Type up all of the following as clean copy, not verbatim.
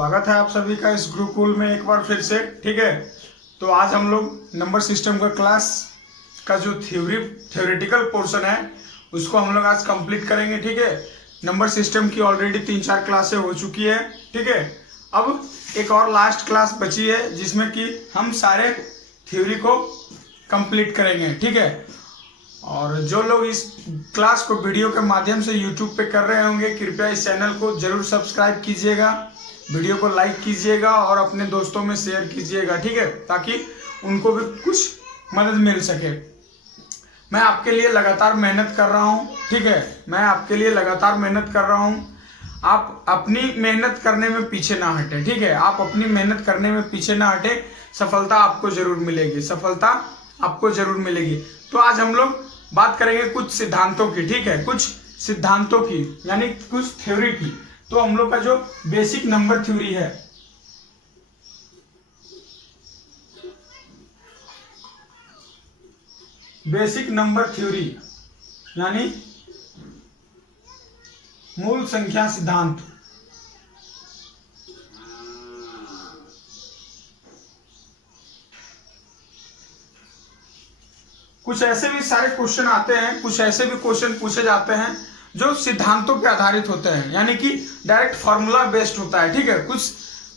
स्वागत है आप सभी का इस गुरुकुल में एक बार फिर से। ठीक है, तो आज हम लोग नंबर सिस्टम का क्लास का जो थ्योरेटिकल पोर्शन है उसको हम लोग आज कंप्लीट करेंगे। ठीक है, नंबर सिस्टम की ऑलरेडी 3-4 क्लासें हो चुकी है। ठीक है, अब एक और लास्ट क्लास बची है जिसमें कि हम सारे थ्योरी को कंप्लीट करेंगे। ठीक है, और जो लोग इस क्लास को वीडियो के माध्यम से यूट्यूब पे कर रहे होंगे कृपया इस चैनल को जरूर सब्सक्राइब कीजिएगा, वीडियो को लाइक कीजिएगा और अपने दोस्तों में शेयर कीजिएगा। ठीक है, ताकि उनको भी कुछ मदद मिल सके। मैं आपके लिए लगातार मेहनत कर रहा हूँ। ठीक है, मैं आपके लिए लगातार मेहनत कर रहा हूँ। आप अपनी मेहनत करने में पीछे ना हटे। ठीक है, आप अपनी मेहनत करने में पीछे ना हटे, सफलता आपको जरूर मिलेगी, सफलता आपको जरूर मिलेगी। तो आज हम लोग बात करेंगे कुछ सिद्धांतों की। ठीक है, कुछ सिद्धांतों की यानी कुछ थ्योरी की। तो हम लोग का जो बेसिक नंबर थ्योरी है, बेसिक नंबर थ्योरी यानी मूल संख्या सिद्धांत। कुछ ऐसे भी सारे क्वेश्चन आते हैं, कुछ ऐसे भी क्वेश्चन पूछे जाते हैं जो सिद्धांतों पे आधारित होते हैं, यानी कि डायरेक्ट फॉर्मूला बेस्ड होता है। ठीक है, कुछ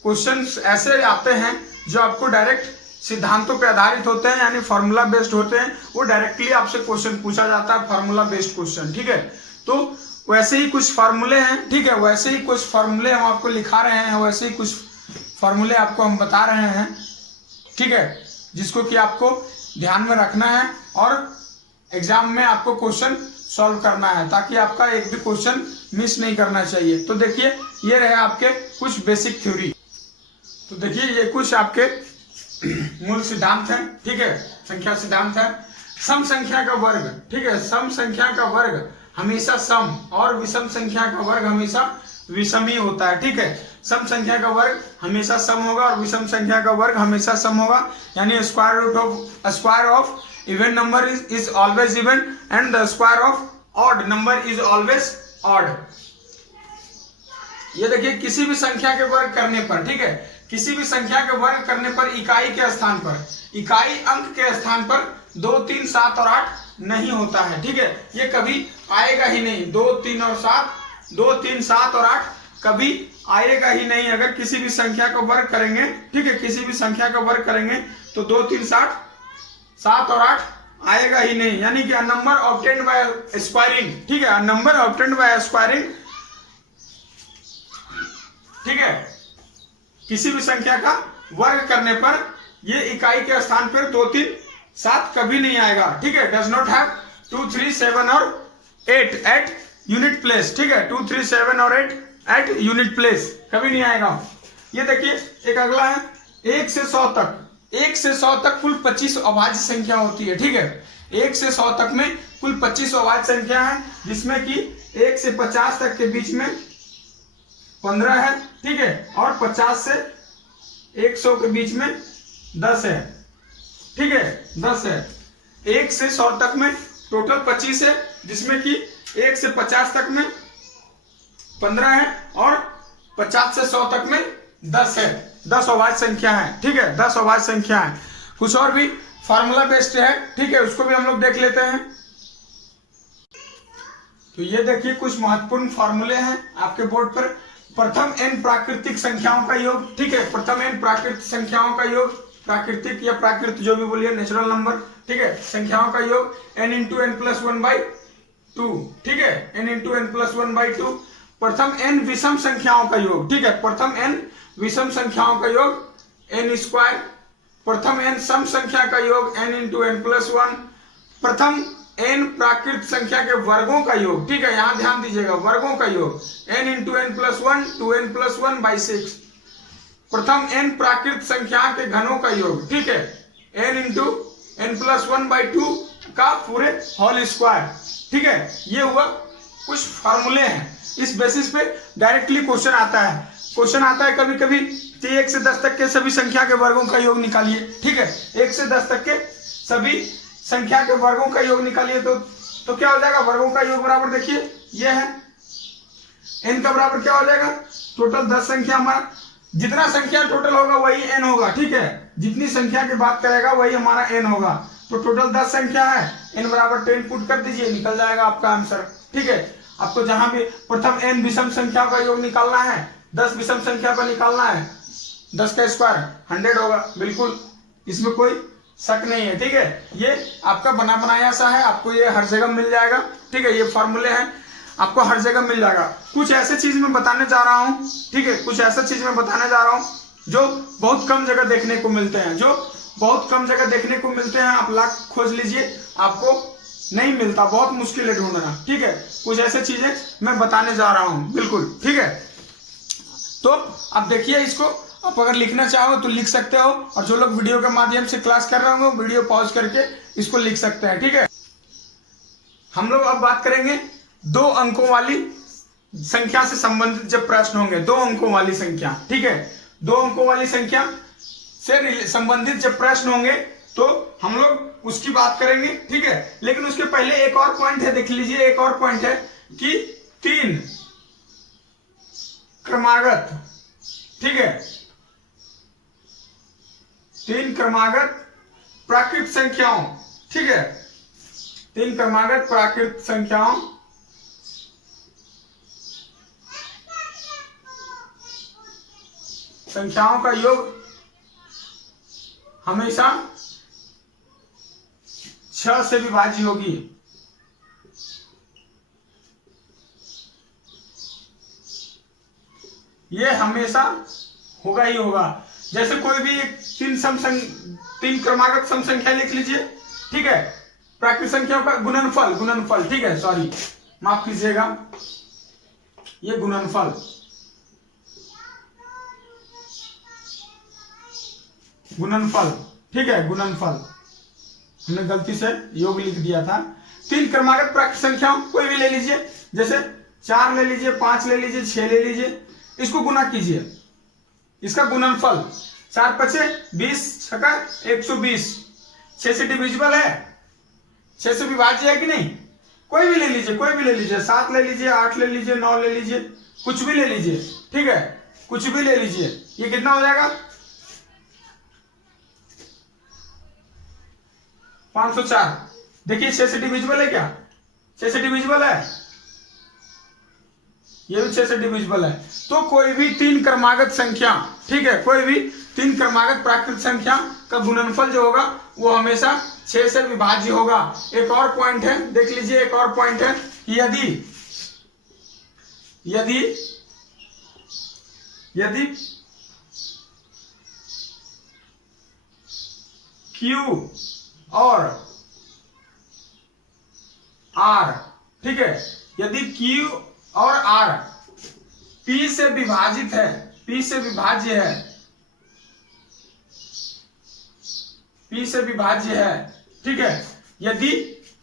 क्वेश्चन ऐसे आते हैं जो आपको डायरेक्ट सिद्धांतों पे आधारित होते हैं, यानी फॉर्मूला बेस्ड होते हैं। वो डायरेक्टली आपसे क्वेश्चन पूछा जाता है, फॉर्मूला बेस्ड क्वेश्चन। ठीक है, तो वैसे ही कुछ फार्मूले हैं। ठीक है, वैसे ही कुछ फार्मूले हम आपको लिखा रहे हैं, वैसे ही कुछ फार्मूले आपको हम बता रहे हैं। ठीक है, जिसको कि आपको ध्यान में रखना है और एग्जाम में आपको क्वेश्चन सॉल्व करना है, ताकि आपका एक भी क्वेश्चन मिस नहीं करना चाहिए। तो देखिए, ये रहे आपके कुछ बेसिक थ्योरी। तो देखिए, ये कुछ आपके मूल सिद्धांत हैं। ठीक है, संख्या सिद्धांत है। सम संख्या का वर्ग, ठीक है, सम संख्या का वर्ग हमेशा सम और विषम संख्या का वर्ग हमेशा विषम ही होता है। ठीक है, सम संख्या का वर्ग हमेशा सम होगा और विषम संख्या का वर्ग हमेशा सम होगा, यानी square of even number is always even and the square of odd number is always odd. ये देखिए, किसी भी संख्या के वर्ग करने पर, ठीक है, किसी भी संख्या के वर्ग करने पर इकाई के स्थान पर, इकाई अंक के स्थान पर 2, 3, 7 और 8 नहीं होता है। ठीक है, ये कभी आएगा ही नहीं। 2, 3 और 7, 2, 3, 7 और 8 कभी आएगा ही नहीं। अगर किसी भी संख्या का वर्ग करेंगे, ठीक है, किसी भी संख्या का वर्ग करेंगे तो 2, 3, 7 और 8 आएगा ही नहीं, यानी कि a number obtained by squaring. ठीक है, a number obtained by squaring. ठीक है, किसी भी संख्या का वर्ग करने पर ये इकाई के स्थान पर 2, 3, 7 कभी नहीं आएगा। ठीक है, डज नॉट हैव 2, 3, 7 और 8 एट यूनिट प्लेस। ठीक है, 2, 3, 7 और 8 एट यूनिट प्लेस कभी नहीं आएगा। ये देखिए, एक अगला है 1 से 100 तक। 1 से 100 तक कुल 25 अभाज्य संख्या होती है। ठीक है, 1 से 100 तक में कुल 25 अभाज्य संख्या है, जिसमें कि 1 से 50 तक के बीच में 15 है। ठीक है, और 50 से 100 के बीच में 10 है। ठीक है, 10 है। 1 से 100 तक में टोटल 25 है, जिसमें कि 1 से 50 तक में 15 है और 50 से 100 तक में 10 है। 10 अभाज्य संख्या है। ठीक है, 10 अभाज्य संख्या है। कुछ और भी फार्मूला बेस्ड है। ठीक है, उसको भी हम लोग देख लेते हैं। तो ये देखिए, कुछ महत्वपूर्ण फार्मूले हैं आपके बोर्ड पर। प्रथम n प्राकृतिक संख्याओं का योग। ठीक है, प्रथम n प्राकृतिक संख्याओं का योग, प्राकृतिक या प्राकृत जो भी बोलिए, नेचुरल नंबर। ठीक है, संख्याओं का योग n इंटू n प्लस 1/2। ठीक है, n इंटू n प्लस 1/2। प्रथम n विषम संख्याओं का योग। ठीक है, प्रथम n विषम संख्याओं का योग n स्क्वायर। प्रथम n सम संख्या का योग n इंटू n प्लस 1। प्रथम n प्राकृत संख्या के वर्गों का योग। ठीक है, यहां ध्यान दीजिएगा, वर्गों का योग n into n plus 1 2n plus 1/6। प्रथम n प्राकृत संख्या के घनों का योग। ठीक है, n इंटू n प्लस 1/2 का पूरे होल स्क्वायर। ठीक है, ये हुआ कुछ फार्मूले हैं। इस बेसिस पे डायरेक्टली क्वेश्चन आता है। क्वेश्चन आता है कभी कभी कि 1 से 10 तक के सभी संख्या के वर्गों का योग निकालिए। ठीक है, 1 से 10 तक के सभी संख्या के वर्गों का योग निकालिए तो क्या हो जाएगा? वर्गों का योग बराबर देखिए ये है n का बराबर क्या हो जाएगा? टोटल 10 संख्या हमारा जितना संख्या टोटल होगा वही n होगा, ठीक है। जितनी संख्या की बात करेगा वही हमारा n होगा। तो टोटल 10 संख्या है, n बराबर 10 पुट कर दीजिए, निकल जाएगा आपका आंसर, ठीक है। आपको जहां भी प्रथम n विषम संख्या का योग निकालना है, 10 विषम संख्या का निकालना है, 10 का स्क्वायर 100 होगा, बिल्कुल इसमें कोई शक नहीं है, ठीक है। ये आपका बना बनाया सा है, आपको ये हर जगह मिल जाएगा, ठीक है। ये फॉर्मूले हैं, आपको हर जगह मिल जाएगा। कुछ ऐसे चीज मैं बताने जा रहा हूँ, ठीक है, कुछ ऐसा चीज मैं बताने जा रहा हूँ जो बहुत कम जगह देखने को मिलते हैं, जो बहुत कम जगह देखने को मिलते हैं। आप लाख खोज लीजिए, आपको नहीं मिलता, बहुत मुश्किल है ढूंढना, ठीक है। कुछ ऐसे चीजें मैं बताने जा रहा हूँ, बिल्कुल, ठीक है। तो आप देखिए इसको, आप अगर लिखना चाहो तो लिख सकते हो, और जो लोग वीडियो के माध्यम से क्लास कर रहे होंगे वीडियो पॉज करके इसको लिख सकते हैं, ठीक है। हम लोग अब बात करेंगे 2 अंकों वाली संख्या से संबंधित जब प्रश्न होंगे, 2 अंकों वाली संख्या, ठीक है। 2 अंकों वाली संख्या से संबंधित जब प्रश्न होंगे तो हम लोग उसकी बात करेंगे, ठीक है। लेकिन उसके पहले एक और पॉइंट है, देख लीजिए, एक और पॉइंट है कि 3 क्रमागत, ठीक है, 3 क्रमागत प्राकृत संख्याओं, ठीक है, 3 क्रमागत प्राकृत संख्याओं का योग हमेशा 6 से विभाज्य होगी। ये हमेशा होगा ही होगा। जैसे कोई भी 3 क्रमागत सम संख्या लिख लीजिए, ठीक है, प्राकृत संख्याओं का गुणनफल, ठीक है, सॉरी माफ कीजिएगा, ये गुणनफल, ठीक है, गुणनफल, हमने गलती से योग लिख दिया था। 3 क्रमागत प्राकृत संख्याओं कोई भी ले लीजिए, जैसे 4 ले लीजिए, 5 ले लीजिए, 6 ले लीजिए, इसको गुना कीजिए, इसका गुणनफल 4 पचे 20, 6 120, 6 से डिविजिबल है, 6 से विभाज्य है कि नहीं। कोई भी ले लीजिए, 7 ले लीजिए, 8 ले लीजिए, 9 ले लीजिए, कुछ भी ले लीजिए, ठीक है, कुछ भी ले लीजिए। ये कितना हो जाएगा, 504। देखिए 6 से डिविजिबल है क्या, 6 से डिविजिबल है, ये भी 6 से डिविजिबल है। तो कोई भी 3 क्रमागत संख्या, ठीक है, कोई भी 3 क्रमागत प्राकृत संख्या का गुणनफल जो होगा वो हमेशा 6 से विभाज्य होगा। एक और पॉइंट है, देख लीजिए, एक और पॉइंट है कि यदि Q और R, ठीक है, यदि Q और R P से विभाजित है, P से विभाज्य है, P से विभाज्य है, ठीक है, यदि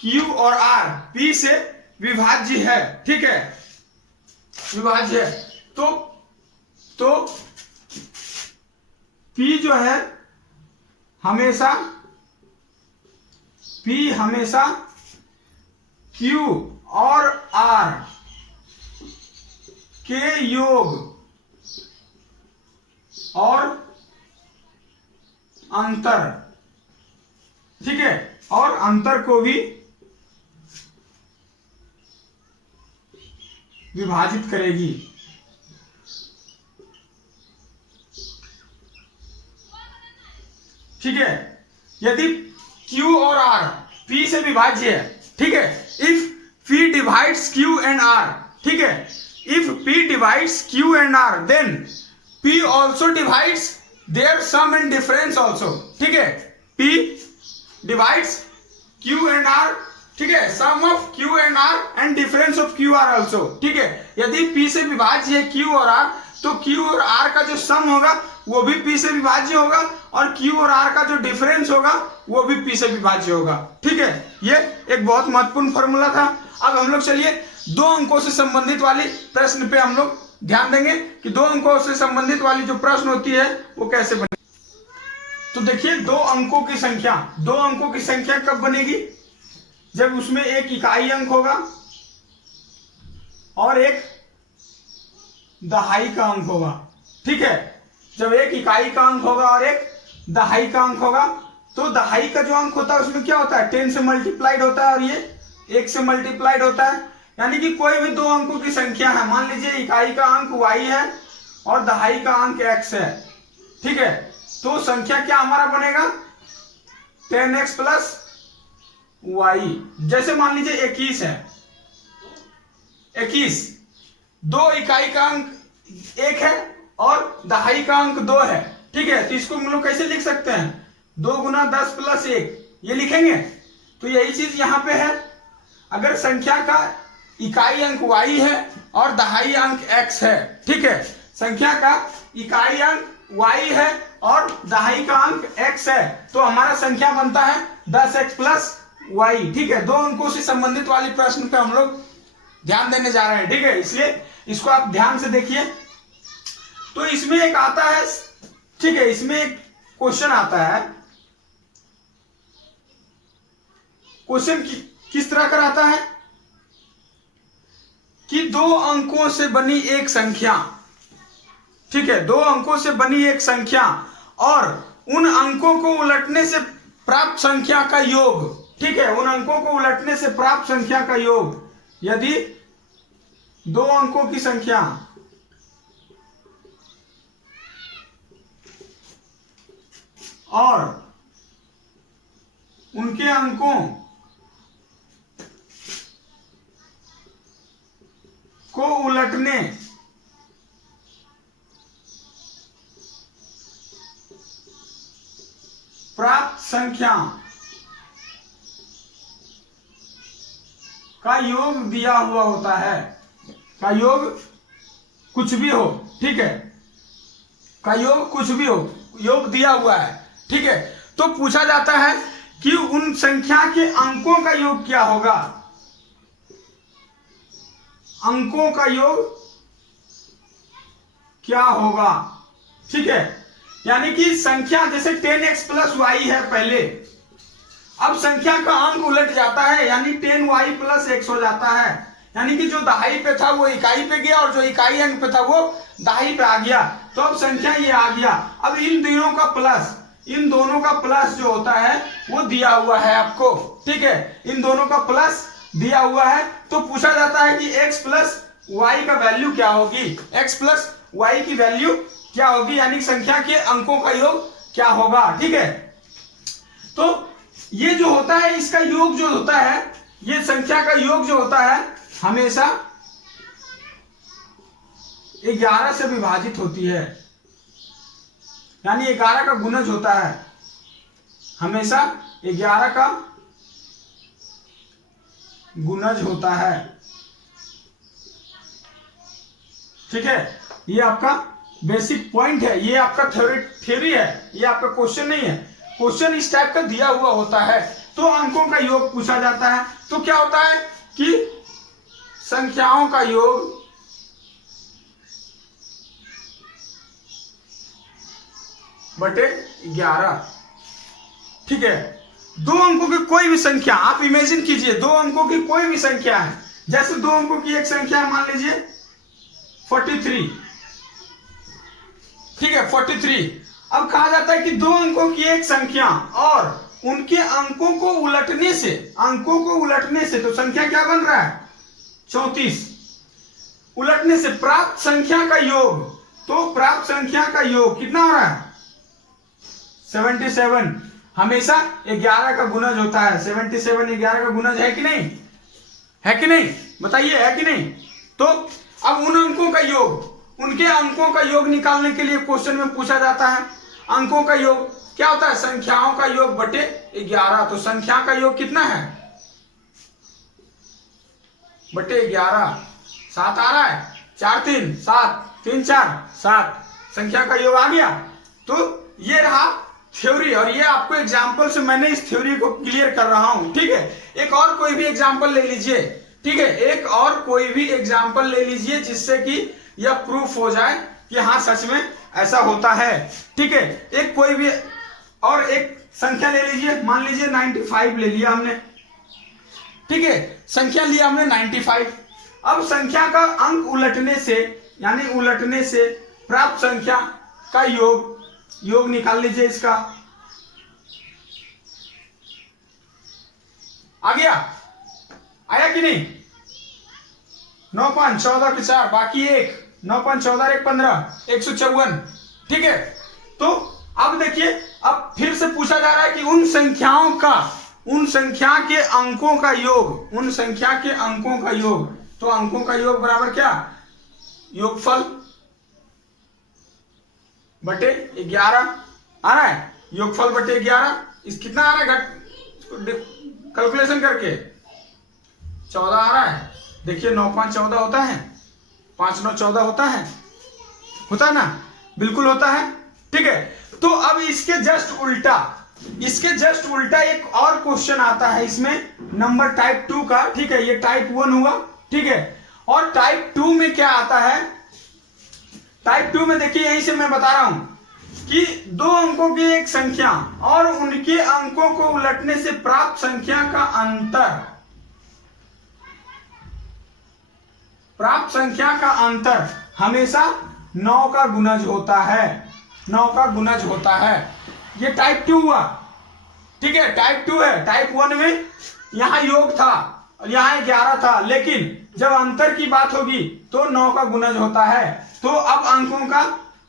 Q और R P से विभाज्य है, ठीक है, विभाज्य है, तो P जो है हमेशा Q और R के योग और अंतर, ठीक है, और अंतर को भी विभाजित करेगी। ठीक है, यदि Q और R P से विभाज्य है, ठीक है, if P divides Q and R, ठीक है, if P divides Q and R then P also divides their sum and difference also, ठीक है, P divides Q and R, ठीक है, sum of Q and R and difference of Q R also, ठीक है। यदि P से विभाज्य है Q और R तो Q और R का जो सम होगा वो भी P से विभाज्य होगा और Q और R का जो डिफरेंस होगा वो भी P से विभाज्य होगा, ठीक है। ये एक बहुत महत्वपूर्ण फॉर्मूला था। अब हम लोग चलिए 2 अंकों से संबंधित वाली प्रश्न पे हम लोग ध्यान देंगे कि 2 अंकों से संबंधित वाली जो प्रश्न होती है वो कैसे बने। तो देखिए 2 अंकों की संख्या कब बनेगी, जब उसमें एक इकाई अंक होगा और एक दहाई का अंक होगा, ठीक है। जब एक इकाई का अंक होगा और एक दहाई का अंक होगा, तो दहाई का जो अंक होता है उसमें क्या होता है, 10 से मल्टीप्लाइड होता है और ये 1 से मल्टीप्लाइड होता है। यानी कि कोई भी दो अंकों की संख्या है, मान लीजिए इकाई का अंक y है और दहाई का अंक x है, ठीक है, तो संख्या क्या हमारा बनेगा 10x प्लस y। जैसे मान लीजिए 21 है, 21, दो इकाई का अंक 1 है और दहाई का अंक 2 है, ठीक है, तो इसको हम लोग कैसे लिख सकते हैं, 2 गुना 10 प्लस 1, ये लिखेंगे। तो यही चीज यहाँ पे है, अगर संख्या का इकाई अंक y है और दहाई अंक x है, ठीक है, संख्या का इकाई अंक y है और दहाई का अंक x है, तो हमारा संख्या बनता है 10x प्लस y, ठीक है। दो अंकों से संबंधित वाली प्रश्न पे हम लोग ध्यान देने जा रहे हैं, ठीक है, इसलिए इसको आप ध्यान से देखिए। तो इसमें एक आता है, ठीक है, इसमें एक क्वेश्चन आता है, क्वेश्चन किस तरह का आता है कि दो अंकों से बनी एक संख्या, ठीक है, दो अंकों से बनी एक संख्या और उन अंकों को उलटने से प्राप्त संख्या का योग, ठीक है, उन अंकों को उलटने से प्राप्त संख्या का योग, यदि दो अंकों की संख्या और उनके अंकों को उलटने प्राप्त संख्या का योग दिया हुआ होता है, का योग कुछ भी हो, ठीक है, का योग कुछ भी हो, योग दिया हुआ है, ठीक है, तो पूछा जाता है कि उन संख्या के अंकों का योग क्या होगा, अंकों का योग क्या होगा, ठीक है। यानी कि संख्या जैसे 10x प्लस y है पहले, अब संख्या का अंक उलट जाता है, यानी 10y प्लस x हो जाता है, यानी कि जो दहाई पे था वो इकाई पे गया और जो इकाई अंक पे था वो दहाई पे आ गया, तो अब संख्या ये आ गया। अब इन दोनों का प्लस, इन दोनों का प्लस जो होता है वो दिया हुआ है आपको, ठीक है, इन दोनों का प्लस दिया हुआ है, तो पूछा जाता है कि x प्लस y का वैल्यू क्या होगी, x प्लस y की वैल्यू क्या होगी, यानी संख्या के अंकों का योग क्या होगा, ठीक है। तो ये जो होता है, इसका योग जो होता है, ये संख्या का योग जो होता है हमेशा 11 से विभाजित होती है, यानी 11 का गुणज होता है, हमेशा 11 का गुणज होता है, ठीक है। ये आपका बेसिक पॉइंट है, ये आपका थ्योरी है, ये आपका क्वेश्चन नहीं है, क्वेश्चन इस टाइप का दिया हुआ होता है, तो अंकों का योग पूछा जाता है। तो क्या होता है कि संख्याओं का योग बटे 11, ठीक है, दो अंकों की कोई भी संख्या, आप इमेजिन कीजिए दो अंकों की कोई भी संख्या है, जैसे दो अंकों की एक संख्या मान लीजिए 43, ठीक है, 43। अब कहा जाता है कि दो अंकों की एक संख्या और उनके अंकों को उलटने से, अंकों को उलटने से, तो संख्या क्या बन रहा है 34, उलटने से प्राप्त संख्या का योग, तो प्राप्त संख्या का योग कितना हो रहा है 77, हमेशा 11 का गुणज होता है, 77 11 का गुणज है कि नहीं, है कि नहीं, बताइए, है कि नहीं। तो अब उन अंकों का योग, उनके अंकों का योग निकालने के लिए क्वेश्चन में पूछा जाता है, अंकों का योग क्या होता है, संख्याओं का योग बटे 11, तो संख्या का योग कितना है बटे 11, 7 आ रहा है, 4 3 7 3 4 7, संख्या का योग आ गया। तो ये रहा थ्योरी, और ये आपको एग्जाम्पल से मैंने इस थ्योरी को क्लियर कर रहा हूं, ठीक है। एक और कोई भी एग्जाम्पल ले लीजिए, ठीक है, एक और कोई भी एग्जाम्पल ले लीजिए जिससे कि यह प्रूफ हो जाए कि हाँ सच में ऐसा होता है, ठीक है। एक कोई भी और एक संख्या ले लीजिए, मान लीजिए 95 ले लिया हमने, ठीक है, संख्या लिया हमने 95। अब संख्या का अंक उलटने से, यानी उलटने से प्राप्त संख्या का योग निकाल लीजिए इसका। आ गया, आया कि नहीं? 9 5 14 के 4 बाकी 1, 9 5 14 1 15 154। ठीक है, तो अब देखिए, अब फिर से पूछा जा रहा है कि उन संख्या के अंकों का योग, उन संख्या के अंकों का योग। तो अंकों का योग बराबर क्या? योगफल बटे 11 आ रहा है, योगफल बटे 11। इस कितना आ रहा है कैलकुलेशन करके? 14 आ रहा है। देखिए 9 5 14 होता है, 5 9 14 होता है ना? बिल्कुल होता है। ठीक है, तो अब इसके जस्ट उल्टा एक और क्वेश्चन आता है इसमें, नंबर टाइप 2 का। ठीक है, ये टाइप 1 हुआ। ठीक है, और टाइप 2 में क्या आता है? टाइप 2 में देखिए, यहीं से मैं बता रहा हूं कि 2 अंकों की एक संख्या और उनके अंकों को उलटने से प्राप्त संख्या का अंतर हमेशा 9 का गुणज होता है। 9 का गुणज होता है। ये टाइप 2 हुआ। ठीक है, टाइप 2 है। टाइप 1 में यहां योग था और यहां 11 था, लेकिन जब अंतर की बात होगी तो 9 का गुणज होता है। तो अब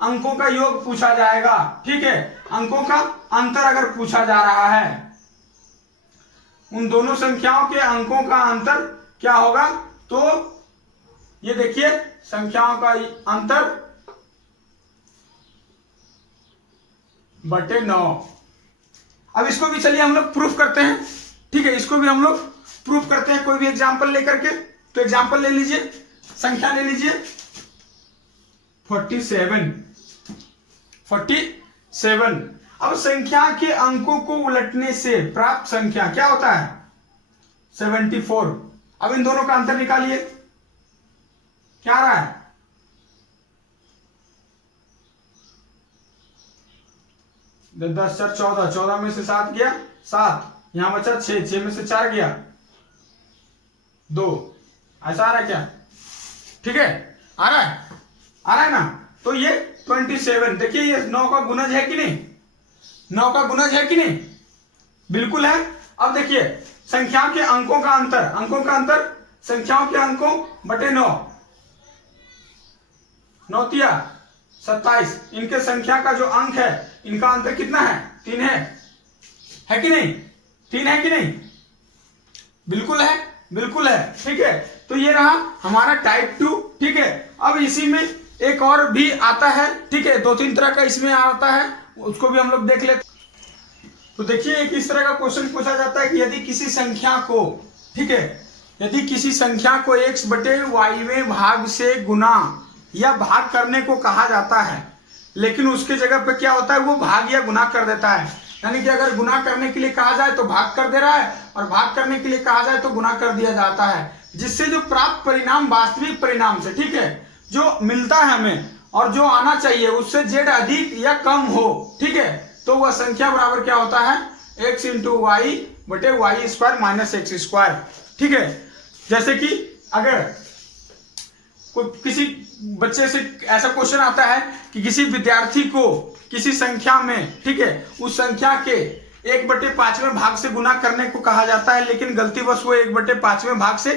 अंकों का योग पूछा जाएगा। ठीक है, अंकों का अंतर अगर पूछा जा रहा है, उन दोनों संख्याओं के अंकों का अंतर क्या होगा? तो ये देखिए, संख्याओं का अंतर बटे 9। अब इसको भी चलिए हम लोग प्रूफ करते हैं। ठीक है, इसको भी हम लोग प्रूफ करते हैं कोई भी एग्जाम्पल लेकर के। तो एग्जाम्पल ले लीजिए, संख्या ले लीजिए 47। अब संख्या के अंकों को उलटने से प्राप्त संख्या क्या होता है? 74। अब इन दोनों का अंतर निकालिए, क्या आ रहा है? 10 4 14, 14 में से 7 गया 7, यहां बचा 6, 6 में से 4 गया 2। ऐसा आ रहा है क्या? ठीक है, आ रहा है ना? तो ये 27, देखिए ये 9 का गुणज है कि नहीं? 9 का गुणज है कि नहीं? बिल्कुल है। अब देखिए, संख्या के अंकों का अंतर, संख्याओं के अंकों बटे 9, 9 तिया 27। इनके संख्या का जो अंक है, इनका अंतर कितना है? 3 है कि नहीं? 3 है कि नहीं? बिल्कुल है। ठीक है, तो ये रहा हमारा टाइप 2। ठीक है, अब इसी में एक और भी आता है। ठीक है, 2-3 तरह का इसमें आता है, उसको भी हम लोग देख लेते। तो देखिए, एक इस तरह का क्वेश्चन पूछा जाता है कि यदि किसी संख्या को, ठीक है, यदि किसी संख्या को x बटे y भाग से गुना या भाग करने को कहा जाता है, लेकिन उसके जगह पे क्या होता है? वो भाग या गुना कर देता है। यानी कि अगर गुना करने के लिए कहा जाए तो भाग कर दे रहा है, और भाग करने के लिए कहा जाए तो गुना कर दिया जाता है, जिससे जो प्राप्त परिणाम वास्तविक परिणाम से, ठीक है, जो मिलता है हमें और जो आना चाहिए उससे z अधिक या कम हो, ठीक है, तो वह संख्या बराबर क्या होता है? x इंटू वाई बटे y square minus x square. ठीक है, जैसे कि अगर किसी बच्चे से ऐसा क्वेश्चन आता है कि किसी विद्यार्थी को किसी संख्या में, ठीक है, उस संख्या के 1/5वें भाग से गुना करने को कहा जाता है, लेकिन गलतीवश वो 1/5वें भाग से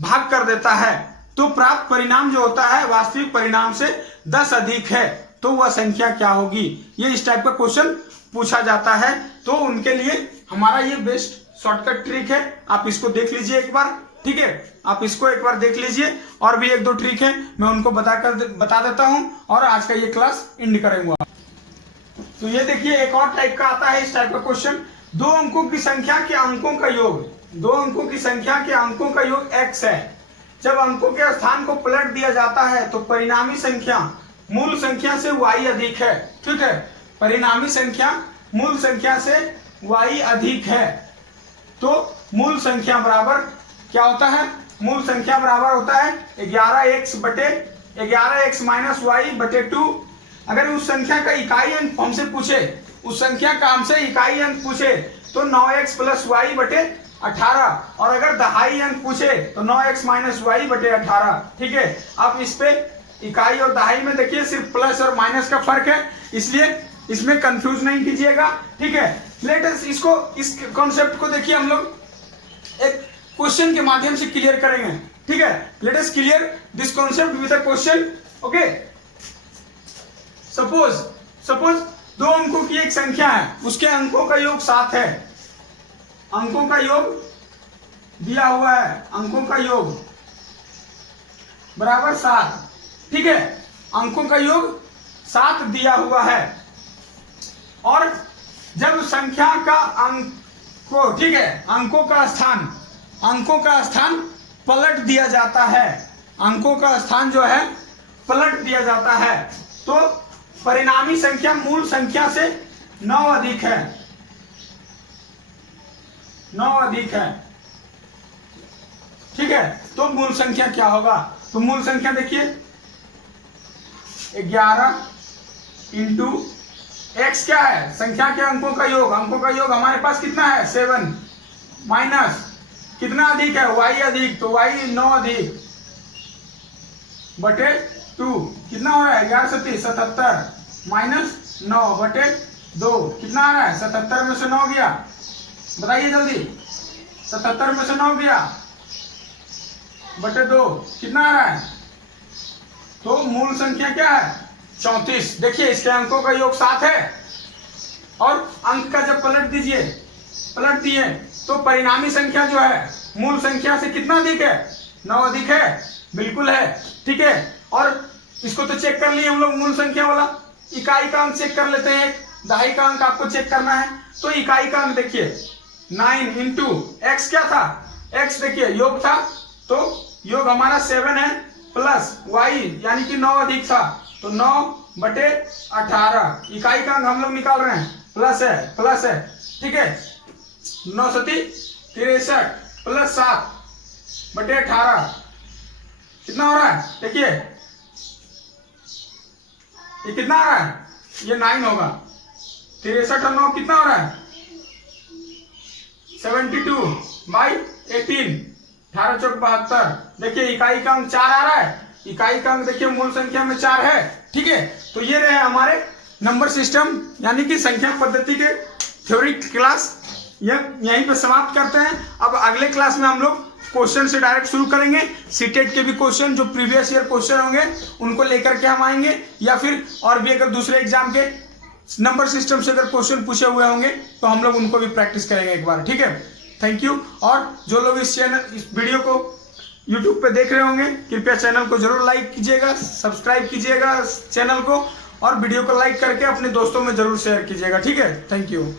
भाग कर देता है, तो प्राप्त परिणाम जो होता है वास्तविक परिणाम से 10 अधिक है, तो वह संख्या क्या होगी? ये इस टाइप का क्वेश्चन पूछा जाता है। तो उनके लिए हमारा ये बेस्ट शॉर्टकट ट्रिक है, आप इसको देख लीजिए एक बार। ठीक है, आप इसको एक बार देख लीजिए, और भी 1-2 ट्रिक है मैं उनको बता देता हूं, और आज का ये क्लास एंड करेंगे। तो ये देखिए, एक और टाइप का आता है इस टाइप का क्वेश्चन। 2 अंकों की संख्या के अंकों का योग, 2 अंकों की संख्या के अंकों का योग x है। जब अंकों के स्थान को पलट दिया जाता है तो परिणामी संख्या मूल संख्या से y अधिक है। ठीक है, परिणामी संख्या मूल संख्या से y अधिक है, तो मूल संख्या बराबर क्या होता है? मूल संख्या बराबर होता है 11x माइनस वाई बटे 2। अगर उस संख्या का इकाई अंक हमसे पूछे, उस संख्या का हमसे इकाई अंक पूछे तो 9x प्लस वाई बटे 18, और अगर दहाई अंक पूछे तो 9x माइनस वाई बटे 18। ठीक है, आप इस पे इकाई और दहाई में देखिए सिर्फ प्लस और माइनस का फर्क है, इसलिए इसमें कंफ्यूज नहीं कीजिएगा, ठीक है। लेट अस इसको, इस कॉन्सेप्ट को देखिए हम लोग एक क्वेश्चन के माध्यम से क्लियर करेंगे, ठीक है। Let us clear this concept with a question, okay. Suppose 2 अंकों की एक संख्या है, उसके अंकों का योग 7 है, अंकों का योग दिया हुआ है, अंकों का योग बराबर 7, ठीक है। अंकों का योग 7 दिया हुआ है, और जब संख्या का अंक को, ठीक है, अंकों का स्थान पलट दिया जाता है, अंकों का स्थान जो है पलट दिया जाता है, तो परिणामी संख्या मूल संख्या से 9 अधिक है, 9 अधिक है, ठीक है। तो मूल संख्या क्या होगा? तो मूल संख्या देखिए 11 इंटू एक्स क्या है? संख्या के अंकों का योग, अंकों का योग हमारे पास कितना है? 7 माइनस कितना अधिक है? y अधिक, तो y 9 अधिक बटे 2 कितना हो रहा है? 11 37 77 माइनस 9 बटे 2 कितना आ रहा है? 77 में से 9 गया, बताइए जल्दी, 77 में से 9 गया बटे 2 कितना आ रहा है? तो मूल संख्या क्या है? 34। देखिए इसके अंकों का योग 7 है, और अंक का जब पलट दिए तो परिणामी संख्या जो है मूल संख्या से कितना अधिक है? 9 अधिक है, बिल्कुल है, ठीक है। और इसको तो चेक कर लिए हम लोग, मूल संख्या वाला। इकाई का अंक चेक कर लेते हैं, एक दहाई का अंक आपको चेक करना है। तो इकाई का अंक देखिए 9 इंटू एक्स क्या था? एक्स देखिए योग था, तो योग हमारा 7 है, प्लस वाई यानी कि 9 अधिक था, तो 9 बटे 18। इकाई का अंक हम लोग निकाल रहे हैं, प्लस है, ठीक है। 9 सती 63 प्लस 7 बटे 18 कितना हो रहा है? देखिए ये कितना आ रहा है? ये 9 होगा। 63 और 9 कितना हो रहा है? 72/18, 18 चौक 72। देखिए इकाई का अंक 4 आ रहा है, इकाई का अंक देखिए मूल संख्या में 4 है, ठीक है। तो ये रहे हमारे नंबर सिस्टम यानी कि संख्या पद्धति के थ्योरी क्लास, यहीं पे समाप्त करते हैं। अब अगले क्लास में हम लोग क्वेश्चन से डायरेक्ट शुरू करेंगे। सीटेट के भी क्वेश्चन जो प्रीवियस ईयर क्वेश्चन होंगे उनको लेकर के हम आएंगे, या फिर और भी अगर दूसरे एग्जाम के नंबर सिस्टम से अगर क्वेश्चन पूछे हुए होंगे तो हम लोग उनको भी प्रैक्टिस करेंगे एक बार, ठीक है। Thank you. और जो लोग इस वीडियो को यूट्यूब पे देख रहे होंगे कृपया चैनल को जरूर लाइक कीजिएगा, सब्सक्राइब कीजिएगा चैनल को, और वीडियो को लाइक करके अपने दोस्तों में जरूर शेयर कीजिएगा, ठीक है। Thank you.